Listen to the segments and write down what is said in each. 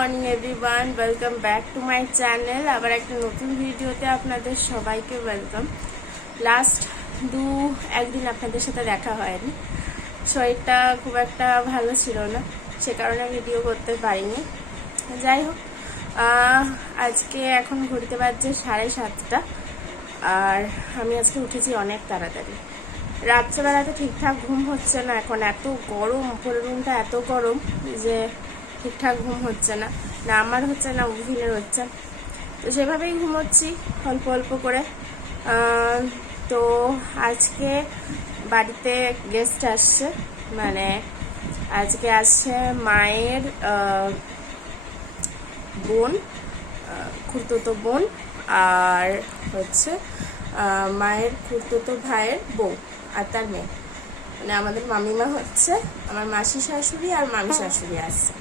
Morning everyone, welcome back to my channel. আবার একটা নতুন ভিডিওতে আপনাদের সবাইকে ওয়েলকাম। লাস্ট একদিন আপনাদের সাথে দেখা হয়নি, শরীরটা খুব একটা ভালো ছিল না, সে কারণে ভিডিও করতে পারিনি। যাই হোক, আজকে এখন ঘুরতে পারছে 7:30, আর আমি আজকে উঠেছি অনেক তাড়াতাড়ি। রাত্রেবেলাতে ঠিকঠাক ঘুম হচ্ছে না, এখন এত গরম, উপরের রুমটা এত গরম যে ঠিকঠাক ঘুম হচ্ছে না, না আমার হচ্ছে না উর্ভিনের হচ্ছে। তো সেভাবেই ঘুমোচ্ছি অল্প অল্প করে। তো আজকে বাড়িতে গেস্ট আসছে, মানে আজকে আসছে মায়ের বোন, খুড়তুতো বোন, আর হচ্ছে মায়ের খুড়তুতো ভাইয়ের বউ আর তার মেয়ে, মানে আমাদের মামিমা হচ্ছে, আমার মাসি শাশুড়ি আর মামি শাশুড়ি আসছে।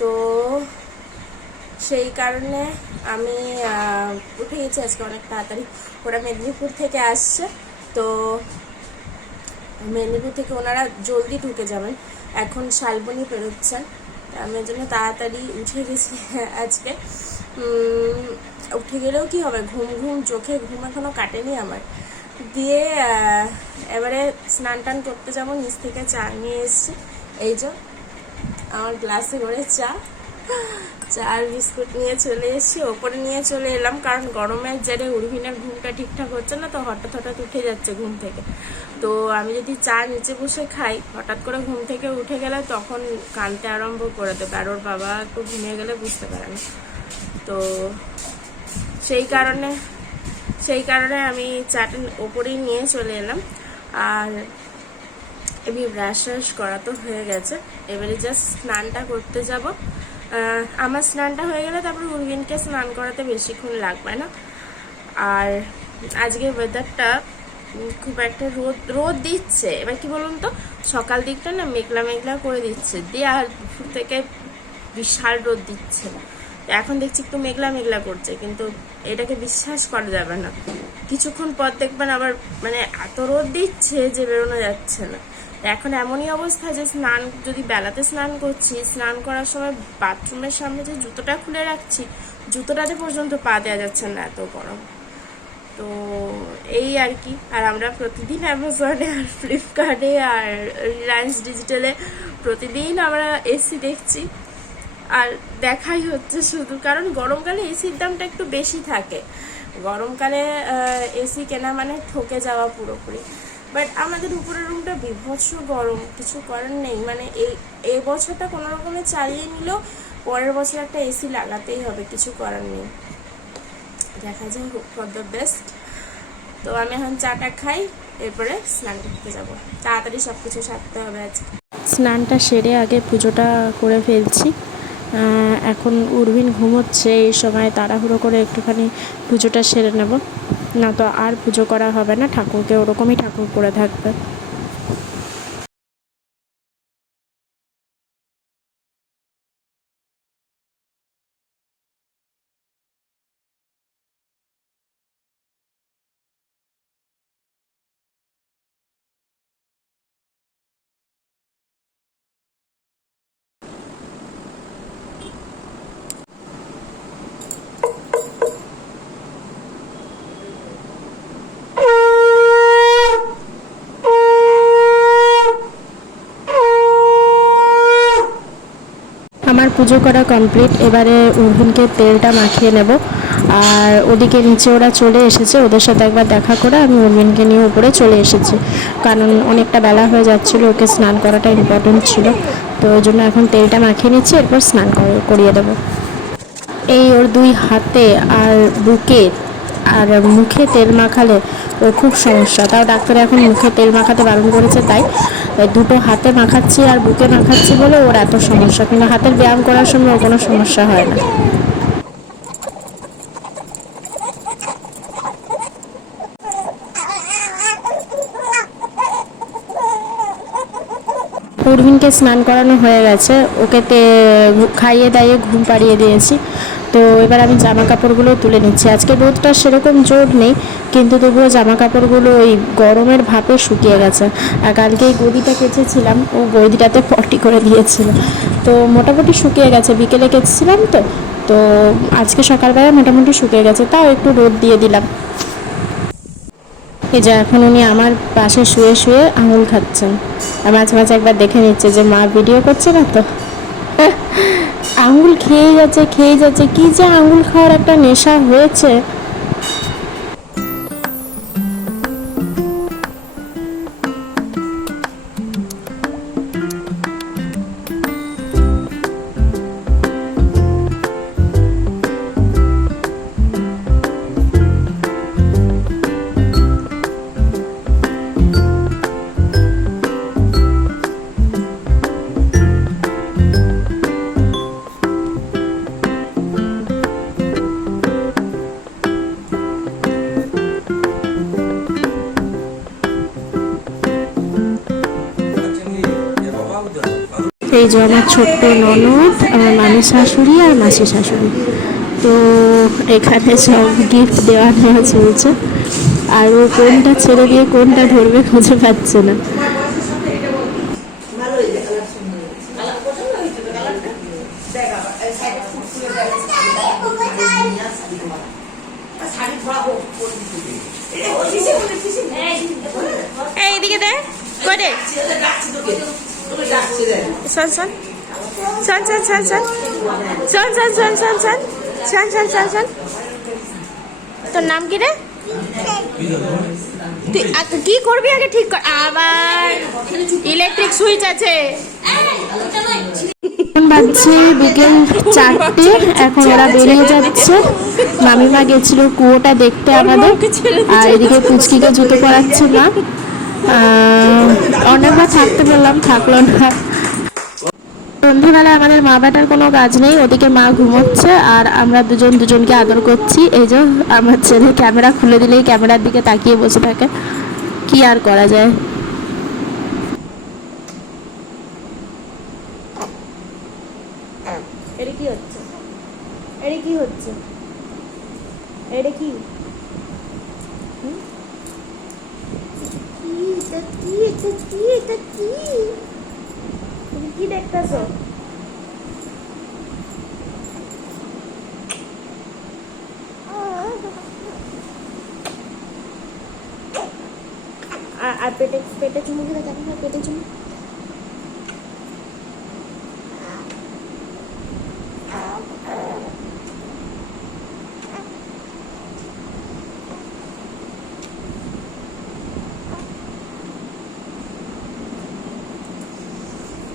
তো সেই কারণে আমি উঠে গেছি আজকে অনেক তাড়াতাড়ি। ওরা মেদিনীপুর থেকে আসছে, তো মেদিনীপুর থেকে ওনারা জলদি ঢুকে যাবেন, এখন শালবনি পেরোচ্ছেন। আমি ওই জন্য তাড়াতাড়ি উঠে গেছি আজকে। উঠে গেলেও কি হবে, ঘুম ঘুম চোখে ঘুম এখনো কাটেনি আমার। দিয়ে এবারে স্নান টান করতে যাবো, নিচ থেকে চা নিয়ে এসেছি। এই যে আমার গ্লাসে করে চা আর বিস্কুট নিয়ে চলে এসেছি, ওপরে নিয়ে চলে এলাম, কারণ গরমের জেরে উর্ভিনের ঘুমটা ঠিকঠাক হচ্ছে না, তো হঠাৎ হঠাৎ উঠে যাচ্ছে ঘুম থেকে। তো আমি যদি চা নিচে বসে খাই, হঠাৎ করে ঘুম থেকে উঠে গেলে তখন কাঁদতে আরম্ভ করে দেবে, আর ওর বাবা একটু ঘুমিয়ে গেলে বুঝতে পারে না। তো সেই কারণে আমি চাটা ওপরেই নিয়ে চলে এলাম। আর এমনি ব্রাশ করা তো হয়ে গেছে, এবারে জাস্ট স্নানটা করতে যাব। আমার স্নানটা হয়ে গেলে তারপর উর্ভিনকে স্নান করাতে বেশিক্ষণ লাগবে না। আর আজকে ওয়েদারটা খুব একটা রোদ দিচ্ছে, এবার কি বলুন তো, সকাল দিকটা না মেঘলা মেঘলা করে দিচ্ছে, দিয়ে আর দুপুর থেকে বিশাল রোদ দিচ্ছে। এখন দেখছি একটু মেঘলা মেঘলা করছে, কিন্তু এটাকে বিশ্বাস করা যাবে না, কিছুক্ষণ পর দেখবেন আবার মানে এত রোদ দিচ্ছে যে বেরোনো যাচ্ছে না। এখন এমনই অবস্থা যে যদি বেলাতে স্নান করছি, স্নান করার সময় বাথরুমের সামনে যে জুতোটা খুলে রাখছি, জুতোটাতে পর্যন্ত পা দেওয়া যাচ্ছে না, এত গরম। তো এই আর কি। আর আমরা প্রতিদিন অ্যামাজনে আর ফ্লিপকার্টে আর রিলায়েন্স ডিজিটালে প্রতিদিন আমরা এসি দেখছি, আর দেখাই হচ্ছে শুধু, কারণ গরমকালে এসির দামটা একটু বেশি থাকে। গরমকালে এসি কেনা মানে ঠকে যাওয়া পুরোপুরি। বাট আমাদের উপরের রুমটা বিভৎস গরম, কিছু করার নেই, মানে এই বছরটা কোনো রকমে চালিয়ে নিলেও পরের বছর একটা এসি লাগাতেই হবে, কিছু করার নেই। দেখা যায়, হোপ ফর দ্য বেস্ট। তো আমি এখন চাটা খাই, এরপরে স্নান করতে যাবো, তাড়াতাড়ি সব কিছু সারতে হবে আজকে। স্নানটা সেরে আগে পুজোটা করে ফেলছি। এখন উর্ভিন ঘুমোচ্ছে, এই সময় তাড়াহুড়ো করে একটুখানি পুজোটা সেরে নেব, না তো আর পুজো করা হবে না, ঠাকুরকে ওরকমই ঠাকুর করে থাকবে। আমার পুজো করা কমপ্লিট, এবারে উর্ভিনকে তেলটা মাখিয়ে নেব। আর ওদিকে নিচে ওরা চলে এসেছে, ওদের সাথে একবার দেখা করে আমি উর্ভিনকে নিয়ে উপরে চলে এসেছি, কারণ অনেকটা বেলা হয়ে যাচ্ছিলো, ওকে স্নান করাটা ইম্পর্টেন্ট ছিল। তো ওই জন্য এখন তেলটা মাখিয়ে নিচ্ছি, এরপর স্নান করিয়ে দেবো। এই ওর দুই হাতে আর বুকে আর মুখে তেল মাখালে ওর খুব সমস্যা, তাও ডাক্তার এখন মুখে তেল মাখাতে বারণ করেছে, তাই দুটো হাতে মাখাচ্ছি আর বুকে মাখাচ্ছি বলে ওর এত সমস্যা, কিন্তু হাতের ব্যায়াম করার সময় ওর কোনো সমস্যা হয় না। উর্ভিনকে স্নান করানো হয়ে গেছে, ওকে খাইয়ে দাইয়ে ঘুম পাড়িয়ে দিয়েছি। তো এবার আমি জামা কাপড়গুলো তুলে নিচ্ছি। আজকে রোদটা সেরকম জোর নেই, কিন্তু তবুও জামা কাপড়গুলো ওই গরমের ভাপে শুকিয়ে গেছে। আর কালকে এই গদিটা কেচেছিলাম, ও গদিটাতে পটি করে দিয়েছিল, তো মোটামুটি শুকিয়ে গেছে। বিকেলে কেচেছিলাম তো তো আজকে সকালবেলা মোটামুটি শুকিয়ে গেছে, তাও একটু রোদ দিয়ে দিলাম। এই যে এখন উনি আমার পাশে শুয়ে শুয়ে আঙুল খাচ্ছেন, আর মাঝে মাঝে একবার দেখে নিচ্ছে যে মা ভিডিও করছে না তো। আঙুল খেয়ে যাচ্ছে খেয়ে যাচ্ছে, কি যে আঙুল খাওয়ার একটা নেশা হয়েছে। এই যে আমার ছোট্ট ননদ, আমার মামি শাশুড়ি আর মাসি শাশুড়ি, তো এখানে সব গিফট দেওয়া নেওয়া চলছে। আর ও কোনটা ছেড়ে দিয়ে কোনটা ধরবে খুঁজে পাচ্ছে না। এইদিকে দে করে শোন শোন শোন শোন শোন শোন শোন শোন শোন শোন শোন শোন শোন শোন শোন তোর নাম কি রে? তুই কি করবি আগে ঠিক কর। আবার ইলেকট্রিক সুইচ আছে। বাজছে বিকেল 4টে, এখন ওরা বেরিয়ে যাচ্ছে। মামিমা গেছিল কুয়োটা দেখতে আমাদের, আর এদিকে পুচকিকে জুতো পরাচ্ছে মা। অনেকবার থাকতে বললাম, থাকলো না। সন্ধ্যেবেলায় আমাদের মা বেটার কোনো কাজ নেই, ওদিকে মা ঘুমোচ্ছে আর আমরা দুজন দুজনকে আদর করছি। এই যে আমার ছেলে ক্যামেরা খুলে দিলেই ক্যামেরার দিকে তাকিয়ে বসে থাকে, কি আর করা যায়। এটা কি হচ্ছে? এটা কি হচ্ছে? এটা কি? তুমি কি দেখতেছো? আর পেটে পেটে চুমু খেলে দেখো না, পেটে চুমু।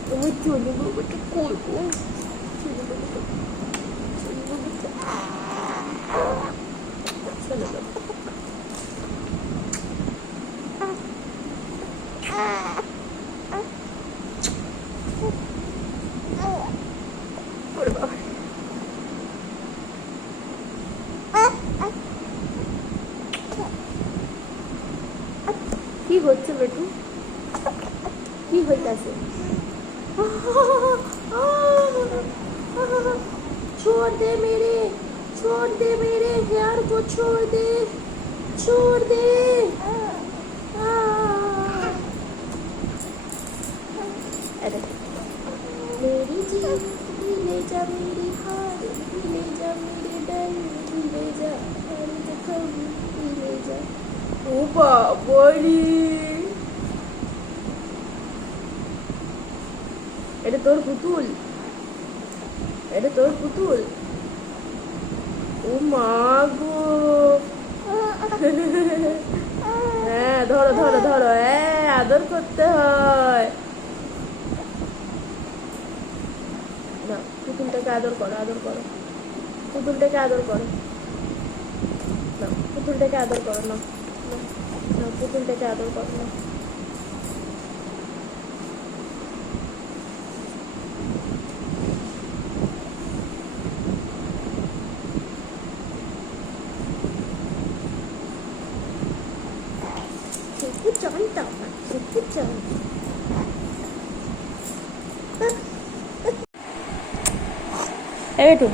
তুমি চলে বাবাকে করবো, চলে বাবাকে, চলে বাবাকে, চলে বাবা। কি হচ্ছে বেটু? কি হইতাছে? छोड़ दे मेरे, छोड़ दे मेरे यार को, छोड़ दे, छोड़ दे। मेरी जीत भी ले जा, मेरी हार भी ले जा, मेरे डर भी ले जा, हर जख्म भी ले जा। ओ बाबरी, এটা তোর পুতুল, এটা তোর পুতুল। ও মা গো। হ্যাঁ ধরো ধরো ধরো, হ্যাঁ আদর করতে হয় না। পুতুলটাকে আদর করো, আদর করো, পুতুলটাকে আদর করো না, পুতুলটাকে আদর করো না, না পুতুলটাকে আদর করো না। জানতাম না, সত্যি জানতাম। একটু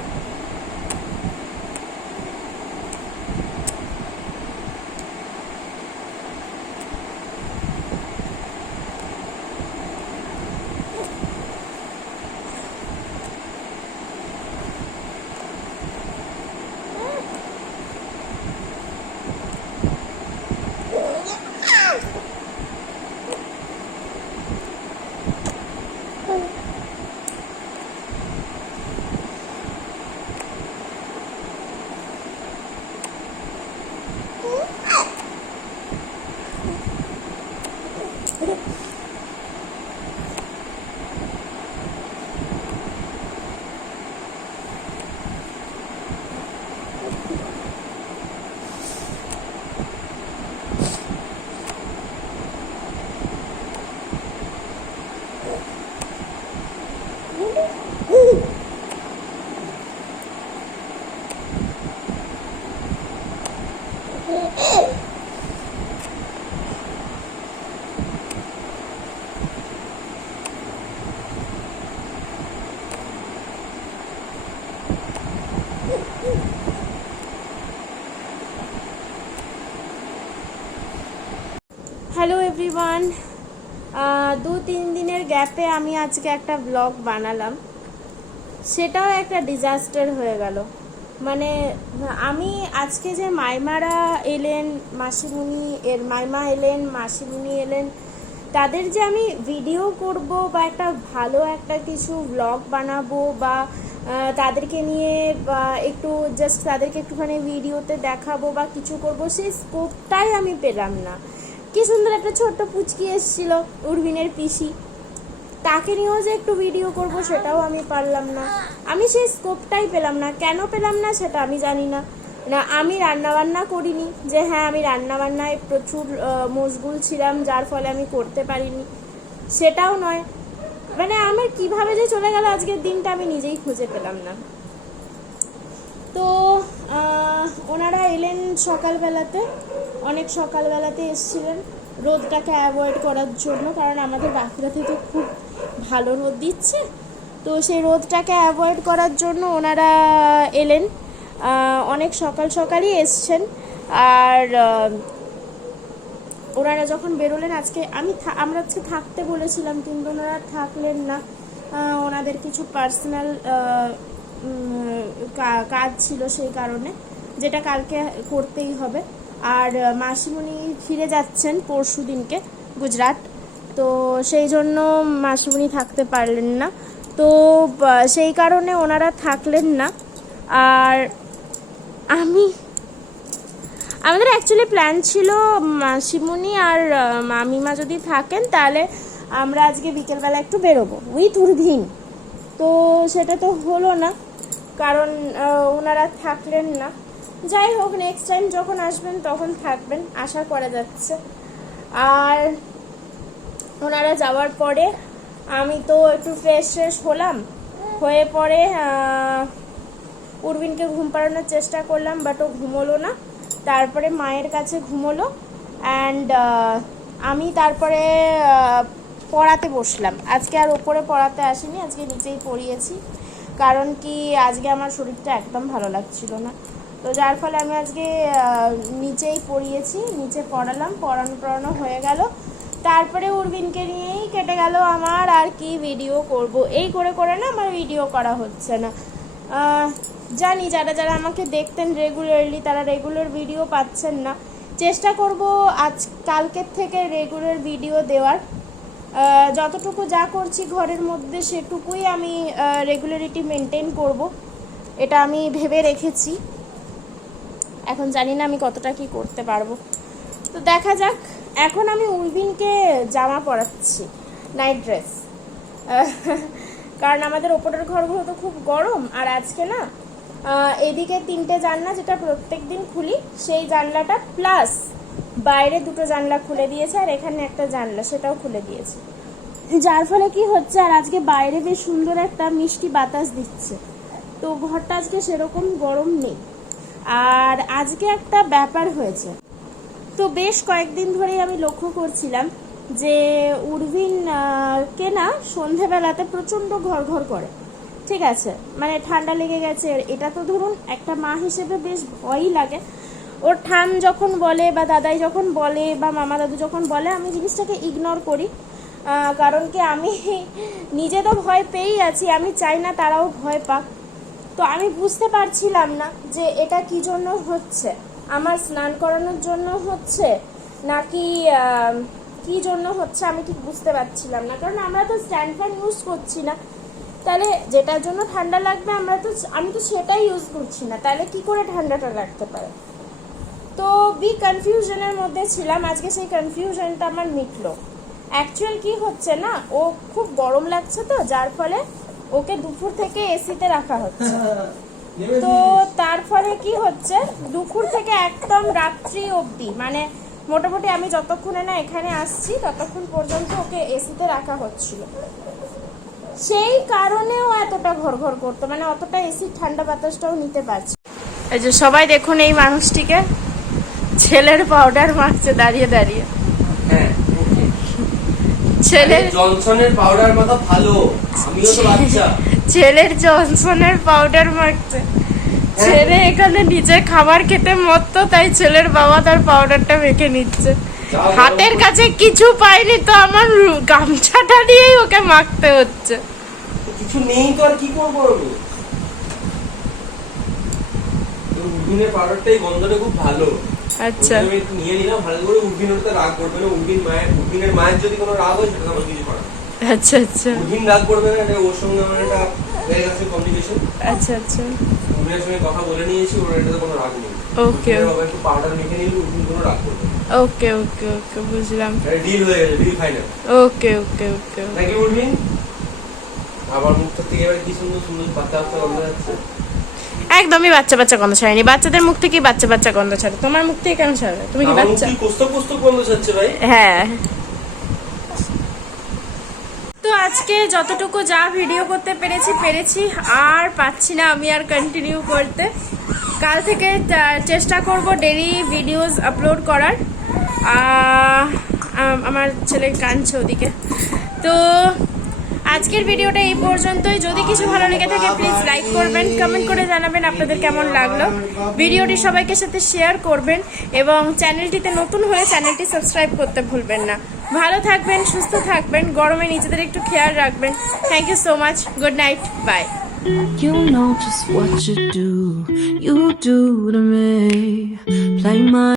হ্যালো এভরিওয়ান, 2-3 দিনের গ্যাপে আমি আজকে একটা ব্লগ বানালাম, সেটাও একটা ডিজাস্টার হয়ে গেল। মানে আমি আজকে যে মাইমারা এলেন, মাইমা এলেন, মাসিমুনি এলেন, তাদের যে আমি ভিডিও করব বা একটা ভালো একটা কিছু ব্লগ বানাবো বা তাদেরকে নিয়ে বা একটু জাস্ট তাদেরকে একটুখানি ভিডিওতে দেখাবো বা কিছু করব, সেই স্কোপটাই আমি পেলাম না। কি সুন্দর একটা ছোট্ট পুচকি এসেছিল, উর্বিনের পিসি, তাকে নিয়েও যে একটু ভিডিও করব সেটাও আমি পারলাম না। আমি সেই স্কোপটাই পেলাম না। কেন পেলাম না সেটা আমি জানি না। না আমি রান্নাবান্না করিনি, যে হ্যাঁ আমি রান্নাবান্নায় প্রচুর মশগুল ছিলাম যার ফলে আমি করতে পারিনি, সেটাও নয়। মানে আমার কিভাবে যে চলে গেল আজকের দিনটা আমি নিজেই খুঁজে পেলাম না। তো ওনারা এলেন সকালবেলাতে, অনেক সকালবেলাতে এসেছিলেন রোদটাকে অ্যাভয়েড করার জন্য, কারণ আমাদের বাঁকুড়াতে তো খুব ভালো রোদ দিচ্ছে। তো সেই রোদটাকে অ্যাভয়েড করার জন্য ওনারা এলেন, অনেক সকাল সকালই এসছেন। আর ওনারা যখন বেরোলেন, আমরা আজকে থাকতে বলেছিলাম কিন্তু ওনারা থাকলেন না। ওনাদের কিছু পার্সোনাল কাজ ছিল সেই কারণে, যেটা কালকে করতেই হবে। আর মাসিমণি ফিরে যাচ্ছেন পরশু দিনকে গুজরাট, তো সেই জন্য মাসিমণি থাকতে পারলেন না। তো সেই কারণে ওনারা থাকলেন না। আর আমাদের অ্যাকচুয়ালি প্ল্যান ছিল মাসিমণি আর মামিমা যদি থাকেন তাহলে আমরা আজকে বিকেলবেলা একটু বেরোবো উইথ উর্ভিন। তো সেটা তো হলো না, কারণ ওনারা থাকলেন না। যাই হোক, নেক্সট টাইম যখন আসবেন তখন থাকবেন আশা করা যাচ্ছে। আর ওনারা যাওয়ার পরে আমি তো একটু ফ্রেশ হলাম, হয়ে পরে উর্বিনকে ঘুম পাড়ানোর চেষ্টা করলাম, বাট ও ঘুমোলো না। তারপরে মায়ের কাছে ঘুমোলো অ্যান্ড আমি তারপরে পড়াতে বসলাম। আজকে আর ওপরে পড়াতে আসিনি, আজকে নিচেই পড়িয়েছি। কারণ কি আজকে আমার শরীরটা একদম ভালো লাগছিল না, তো যার ফলে আমি আজকে নিচেই পড়িয়েছি, নিচে পড়ানো হয়ে গেল। তারপরে উর্বিনকে নিয়েই কেটে গেল আমার। আর কি ভিডিও করব, এই করে না আমার ভিডিও করা হচ্ছে না। জানি যারা আমাকে দেখতেন রেগুলারলি তারা রেগুলার ভিডিও পাচ্ছেন না। চেষ্টা করব কালকের থেকে রেগুলার ভিডিও দেওয়ার। যতটুকু যা করছি ঘরের মধ্যে সেটুকুই আমি রেগুলারিটি মেনটেন করব, এটা আমি ভেবে রেখেছি। এখন জানি না আমি কতটা কি করতে পারবো, তো দেখা যাক। এখন আমি উর্বিনকে জামা পরাচ্ছি, নাইট ড্রেস, কারণ আমাদের ওপরের ঘরগুলো তো খুব গরম। আর আজকে না এদিকে 3টে জানলা যেটা প্রত্যেক দিন খুলি, সেই জানলাটা প্লাস বাইরে 2টো জানলা খুলে দিয়েছে, আর এখানে একটা জানলা সেটাও খুলে দিয়েছে, যার ফলে কি হচ্ছে, আর আজকে বাইরে বেশ সুন্দর একটা মিষ্টি বাতাস দিচ্ছে, তো ঘরটা আজকে সেরকম গরম নেই। আর আজকে একটা ব্যাপার হয়েছে, তো বেশ কয়েকদিন ধরেই আমি লক্ষ্য করছিলাম যে উর্ভিন কে না সন্ধেবেলাতে প্রচণ্ড ঘর করে, ঠিক আছে, মানে ঠান্ডা লেগে গেছে। এটা তো ধরুন একটা মা হিসেবে বেশ ভয়ই লাগে। ওর ঠান যখন বলে বা দাদাই যখন বলে বা মামা দাদু যখন বলে, আমি জিনিসটাকে ইগনোর করি। কারণ কি আমি নিজে তো ভয় পেয়েই আছি, আমি চাই না তারাও ভয় পাক। তো আমি বুঝতে পারছিলাম না যে এটা কি জন্য হচ্ছে, আমার স্নান করানোর জন্য হচ্ছে নাকি কি জন্য হচ্ছে, আমি ঠিক বুঝতে পারছিলাম না। কারণ আমরা তো স্ট্যান্ড ফ্যান ইউজ করছি না, তাহলে যেটার জন্য ঠান্ডা লাগবে আমি তো সেটাই ইউজ করছি না, তাহলে কি করে ঠান্ডাটা লাগতে পারে। তো কনফিউশনের মধ্যে ছিলাম। আজকে সেই কনফিউশনটা আমার মিটলো। অ্যাকচুয়াল কি হচ্ছে না, ও খুব গরম লাগছে তো, যার ফলে ওকে দুপুর থেকে এসিতে রাখা হচ্ছে। তো তার ফলে কি হচ্ছে, দুপুর থেকে একদম রাত্রি অবধি, মানে মোটামুটি আমি যতক্ষণে না এখানে আসছি ততক্ষণ পর্যন্ত ওকে এসিতে রাখা হচ্ছিল। সেই কারণেও এতটা ঘর করতো, মানে অতটা এসি ঠান্ডা বাতাসটাও নিতে পারছে। এই যে সবাই দেখুন এই মানুষটিকে, ছেলের পাউডার মাখছে দাঁড়িয়ে দাঁড়িয়ে। হ্যাঁ, ছেলের জনসনের পাউডার মাখা ভালো, আমিও তো বাচ্চা। ছেলের জনসনের পাউডার মাখছে। ছেলে এখানে নিজে খাবার খেতে মত্ত, তাই ছেলের বাবা তার পাউডারটা মেখে নিচ্ছে। হাতের কাছে কিছু পাইনি তো আমার গামছাটা দিয়েই ওকে মাখতে হচ্ছে। কিছু নেই তো আর কি করবো আমি। উর্বিনের পাউডারটাই গন্ধটা খুব ভালো। আচ্ছা, আমি একটু নিয়ে নিলাম ভালো করে। উর্বিনের তো রাগ করবে না, উর্বিনের মায়ের যদি কোনো রাগ হয় সেটা আমার কিছু করার। আচ্ছা আচ্ছা উর্বিন রাগ করবে না, এটা ওর সঙ্গে আমার একটা হয়ে গেছে কমিউনিকেশন। আচ্ছা আচ্ছা, উর্বিনের সঙ্গে কথা বলে নিয়েছি, ওর এটাতে কোনো রাগ নেই। ওকে বাবা একটু পাউডার মেখে নিলে উর্বিন কোনো রাগ করবে না। ওকে ওকে ওকে, বুঝলাম। ডিল হয়ে গেছে, ডিল ফাইনাল। ওকে ওকে ওকে, নাকি উর্বিন? আবার মুখ থেকে এবার কি সুন্দর সুন্দর পাতা পাতা গন্ধ যাচ্ছে। একদমই বাচ্চা বাচ্চা গন্ধ ছাড়েনি। বাচ্চাদের মুখ থেকে বাচ্চা বাচ্চা গন্ধ ছাড়ে, তোমার মুখ থেকে কেন ছাড়বে? তুমি কি আমার মুখ বাচ্চা? কি কোস্ত কোস্ত গন্ধ ছাড়ছে ভাই? হ্যাঁ। তো আজকে যতটুকু যা ভিডিও করতে পেরেছি, আর পাচ্ছি না আমি আর কন্টিনিউ করতে। কাল থেকে চেষ্টা করব ডেইলি ভিডিওস আপলোড করার। আমার ছেলে কাঁদছে ওদিকে। তো আজকের ভিডিওটা এই পর্যন্তই। যদি কিছু ভালো লেগে থাকে প্লিজ লাইক করবেন, কমেন্ট করে জানাবেন আপনাদের কেমন লাগলো। ভিডিওটি সবাইকে সাথে শেয়ার করবেন এবং চ্যানেলটিতে নতুন হলে চ্যানেলটি সাবস্ক্রাইব করতে ভুলবেন না। ভালো থাকবেন, সুস্থ থাকবেন, গরমে নিজেদের একটু খেয়াল রাখবেন। Thank you so much, good night, bye. You know just what you do to me. Play my